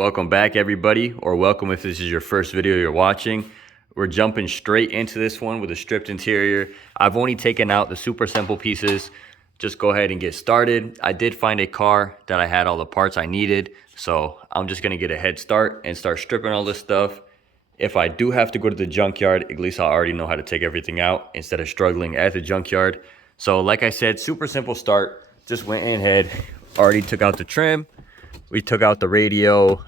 Welcome back, everybody, or welcome if this is your first video you're watching. We're jumping straight into this one with a stripped interior. I've only taken out the super simple pieces. Just go ahead and get started. I did find a car that I had all the parts I needed, so I'm just gonna get a head start and start stripping all this stuff. If I do have to go to the junkyard, at least I already know how to take everything out instead of struggling at the junkyard. So like I said, super simple start. Just went ahead, already took out the trim. We took out the radio,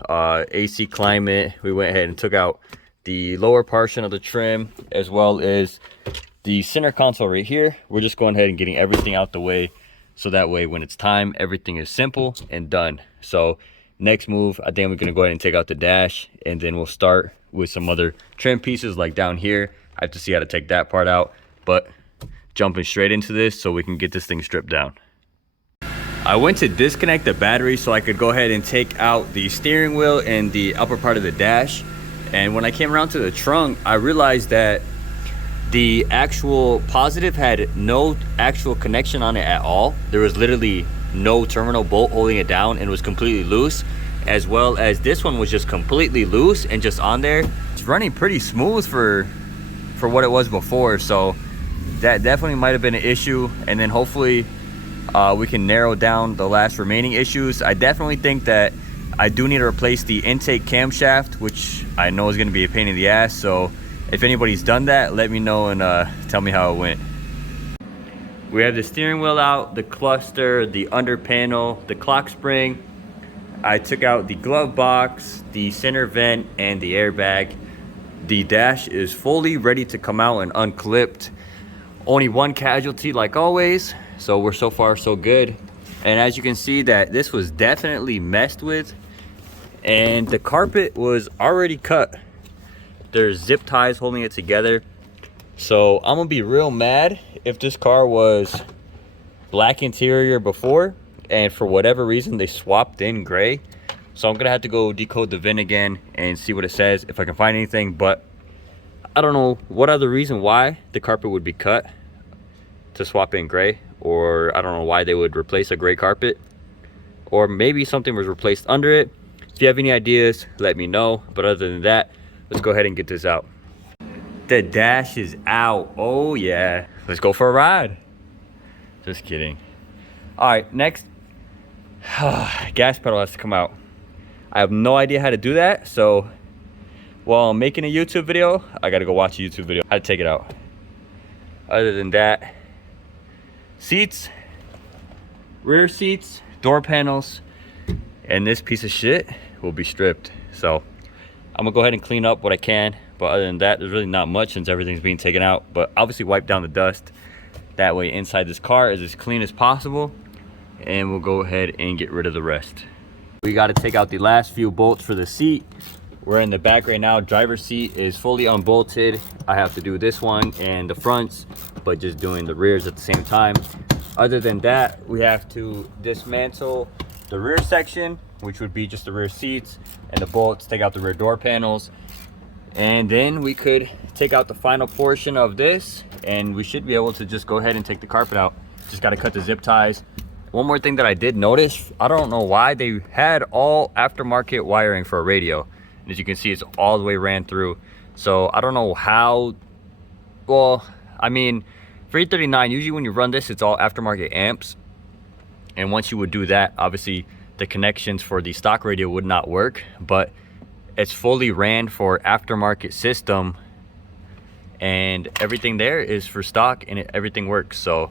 AC climate. We went ahead and took out the lower portion of the trim, as well as the center console right here. We're just going ahead and getting everything out the way, so that way when it's time, everything is simple and done. So next move, I think we're gonna go ahead and take out the dash, and then we'll start with some other trim pieces like down here. I have to see how to take that part out, but jumping straight into this so we can get this thing stripped down. I went to disconnect the battery so I could go ahead and take out the steering wheel and the upper part of the dash. And when I came around to the trunk, I realized that the actual positive had no actual connection on it at all. There was literally no terminal bolt holding it down, and it was completely loose, as well as this one was just completely loose and just on there. It's running pretty smooth for what it was before, so that definitely might have been an issue. And then hopefully we can narrow down the last remaining issues. I definitely think that I do need to replace the intake camshaft, which I know is going to be a pain in the ass. So if anybody's done that, let me know and tell me how it went. We have the steering wheel out, the cluster, the under panel, the clock spring. I took out the glove box, the center vent, and the airbag. The dash is fully ready to come out and unclipped. Only one casualty like always, so we're so far so good. And as you can see, that this was definitely messed with, and the carpet was already cut. There's zip ties holding it together. So I'm gonna be real mad if this car was black interior before and for whatever reason they swapped in gray. So I'm gonna have to go decode the VIN again and see what it says, if I can find anything. But I don't know what other reason why the carpet would be cut to swap in gray, or I don't know why they would replace a gray carpet, or maybe something was replaced under it. If you have any ideas, let me know. But other than that, let's go ahead and get this out. The dash is out. Oh yeah, let's go for a ride. Just kidding. All right, next, gas pedal has to come out. I have no idea how to do that, so while I'm making a YouTube video, I gotta go watch a YouTube video how to take it out. Other than that, seats, rear seats, door panels, and this piece of shit will be stripped. So I'm gonna go ahead and clean up what I can, but other than that, there's really not much since everything's being taken out. But obviously wipe down the dust, that way inside this car is as clean as possible, and we'll go ahead and get rid of the rest. We got to take out the last few bolts for the seat. We're in the back right now. Driver's seat is fully unbolted. I have to do this one and the fronts, but just doing the rears at the same time. Other than that, we have to dismantle the rear section, which would be just the rear seats and the bolts, take out the rear door panels, and then we could take out the final portion of this, and we should be able to just go ahead and take the carpet out. Just got to cut the zip ties. One more thing that I did notice, I don't know why they had all aftermarket wiring for a radio. As you can see, it's all the way ran through. So I don't know how. Well, I mean, for E39, usually when you run this, it's all aftermarket amps. And once you would do that, obviously the connections for the stock radio would not work. But it's fully ran for aftermarket system, and everything there is for stock, and everything works. So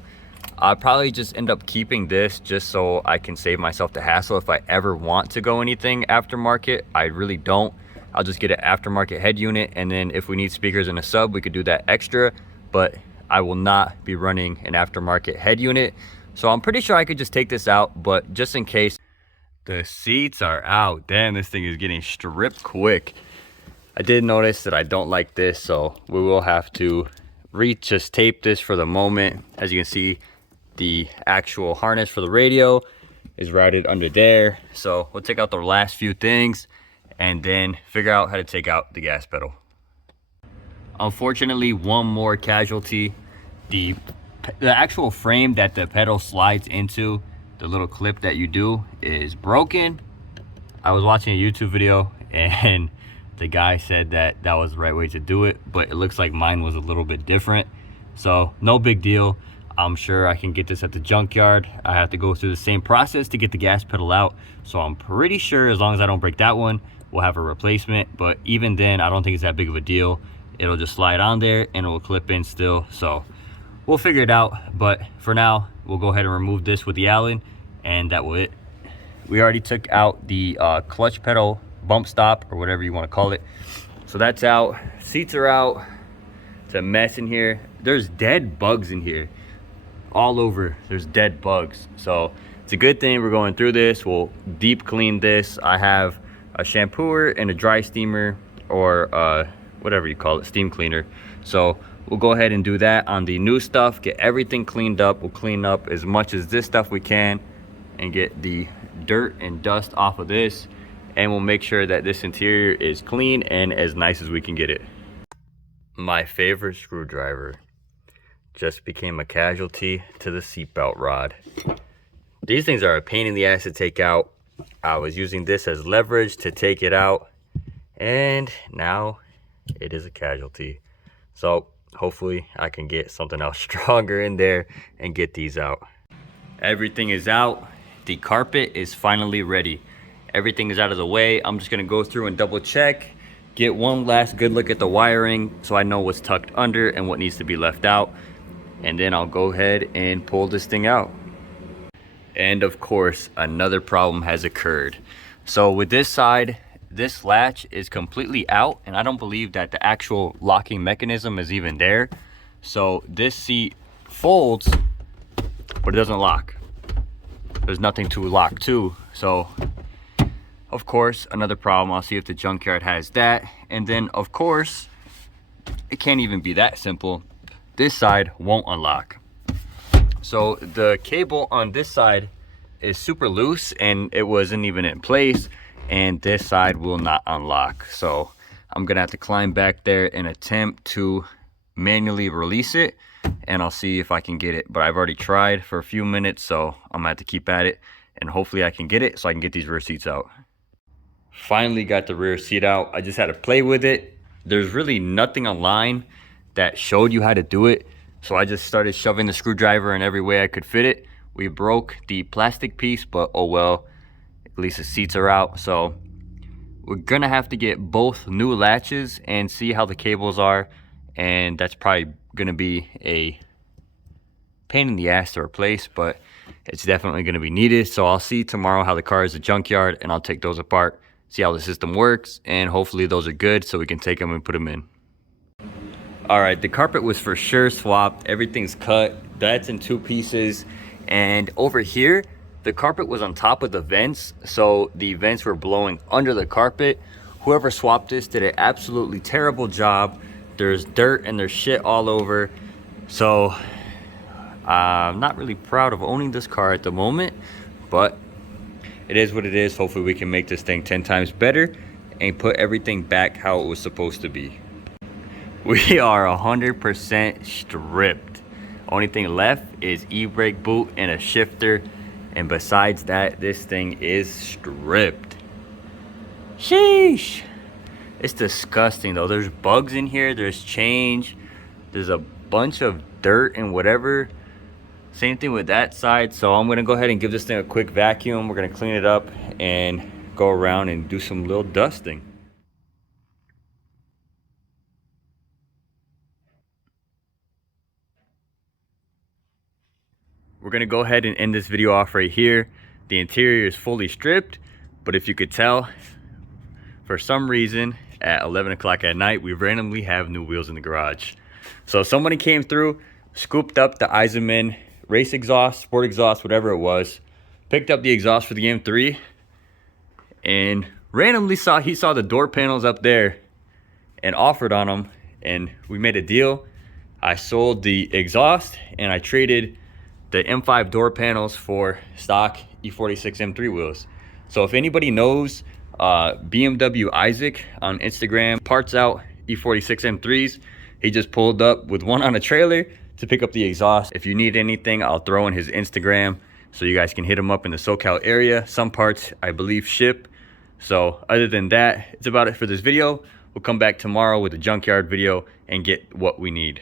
I'll probably just end up keeping this just so I can save myself the hassle if I ever want to go anything aftermarket. I really don't. I'll just get an aftermarket head unit, and then if we need speakers and a sub, we could do that extra. But I will not be running an aftermarket head unit. So I'm pretty sure I could just take this out, but just in case. The seats are out. Damn, this thing is getting stripped quick. I did notice that I don't like this, so we will have to just tape this for the moment. As you can see, the actual harness for the radio is routed under there. So we'll take out the last few things and then figure out how to take out the gas pedal. Unfortunately, one more casualty. The actual frame that the pedal slides into, the little clip that you do, is broken. I was watching a YouTube video and the guy said that that was the right way to do it, but it looks like mine was a little bit different. So no big deal. I'm sure I can get this at the junkyard. I have to go through the same process to get the gas pedal out. So I'm pretty sure as long as I don't break that one, we'll have a replacement. But even then, I don't think it's that big of a deal. It'll just slide on there and it will clip in still. So we'll figure it out. But for now, we'll go ahead and remove this with the Allen, and that will it. We already took out the clutch pedal bump stop, or whatever you want to call it. So that's out. Seats are out. It's a mess in here. There's dead bugs in here. All over, there's dead bugs. So it's a good thing we're going through this. We'll deep clean this. I have a shampooer and a dry steamer, or whatever you call it, steam cleaner. So we'll go ahead and do that on the new stuff, get everything cleaned up. We'll clean up as much as this stuff we can and get the dirt and dust off of this, and we'll make sure that this interior is clean and as nice as we can get it. My favorite screwdriver just became a casualty to the seatbelt rod. These things are a pain in the ass to take out. I was using this as leverage to take it out, and now it is a casualty. So hopefully I can get something else stronger in there and get these out. Everything is out. The carpet is finally ready. Everything is out of the way. I'm just gonna go through and double check, get one last good look at the wiring so I know what's tucked under and what needs to be left out. And then I'll go ahead and pull this thing out. And of course, another problem has occurred. So with this side, this latch is completely out, and I don't believe that the actual locking mechanism is even there. So this seat folds, but it doesn't lock. There's nothing to lock to. So of course, another problem. I'll see if the junkyard has that. And then of course, it can't even be that simple. This side won't unlock. So the cable on this side is super loose and it wasn't even in place, and this side will not unlock. So I'm gonna have to climb back there and attempt to manually release it, and I'll see if I can get it. But I've already tried for a few minutes, so I'm gonna have to keep at it, and hopefully I can get it so I can get these rear seats out. Finally got the rear seat out. I just had to play with it. There's really nothing online that showed you how to do it, so I just started shoving the screwdriver in every way I could fit it. We broke the plastic piece, but oh well, at least the seats are out. So we're gonna have to get both new latches and see how the cables are, and that's probably gonna be a pain in the ass to replace, but it's definitely gonna be needed. So I'll see tomorrow how the car is at junkyard, and I'll take those apart, see how the system works, and hopefully those are good so we can take them and put them in. All right, the carpet was for sure swapped. Everything's cut. That's in 2 pieces. And over here, the carpet was on top of the vents, so the vents were blowing under the carpet. Whoever swapped this did an absolutely terrible job. There's dirt and there's shit all over. So I'm not really proud of owning this car at the moment, but it is what it is. Hopefully we can make this thing 10 times better and put everything back how it was supposed to be. We are 100% stripped. Only thing left is e-brake boot and a shifter, and besides that, this thing is stripped. Sheesh. It's disgusting though. There's bugs in here, there's change, there's a bunch of dirt and whatever. Same thing with that side. So I'm gonna go ahead and give this thing a quick vacuum. We're gonna clean it up and go around and do some little dusting. We're gonna go ahead and end this video off right here. The interior is fully stripped, but if you could tell, for some reason at 11 o'clock at night, we randomly have new wheels in the garage. So somebody came through, scooped up the Eisenman race exhaust, sport exhaust, whatever it was, picked up the exhaust for the M3, and randomly he saw the door panels up there and offered on them, and we made a deal. I sold the exhaust and I traded the M5 door panels for stock E46 M3 wheels. So if anybody knows BMW Isaac on Instagram, parts out E46 M3s, he just pulled up with one on a trailer to pick up the exhaust. If you need anything, I'll throw in his Instagram so you guys can hit him up in the SoCal area. Some parts I believe ship, So other than that, it's about it for this video. We'll come back tomorrow with a junkyard video and get what we need.